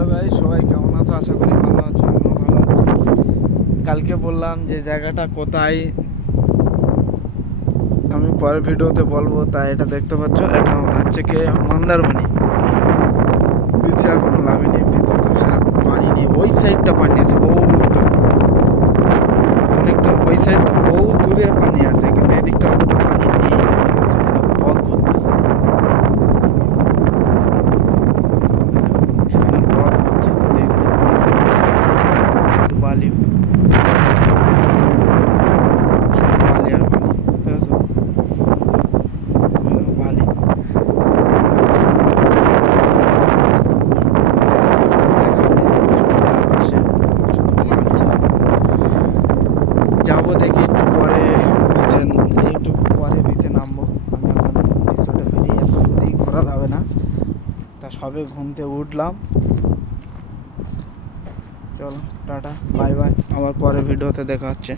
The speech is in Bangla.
হ্যালো ভাই, সবাই কেমন আছো? আশা করি ভালো আছো, আমিও ভালো আছি। কালকে বললাম যে জায়গাটা কোথায়, আমি পরের ভিডিওতে বলবো। তাই এটা দেখতে পাচ্ছ, এটা হচ্ছে কি মন্দারমণি বিচে। এখনো নামিনি, বিচে তো সেরকম পানি নেই। ওই সাইডটা পানি আছে বহু দূর, অনেকটা ওই সাইডটা বহু দূরে পানি আছে, কিন্তু এদিকটা অতটা পানি নেই। বক ঘুরতেছে, এখানে বক ঘুরছে, কিন্তু এখানে পানি নেই, শুধু বালি, বালি আর বালি। ঠিক আছে, বালি। যাবো দেখি একটু পরে বিচে, একটু পরে বিচে নামবো। আমি এখন রিসোর্টে বেরিয়ে এখন ওদিক ঘোরা যাবে না, তা সবে ঘুম থেকে উঠলাম। চলো টাটা, বাই বাই, আবার পরে ভিডিওতে দেখা হচ্ছে।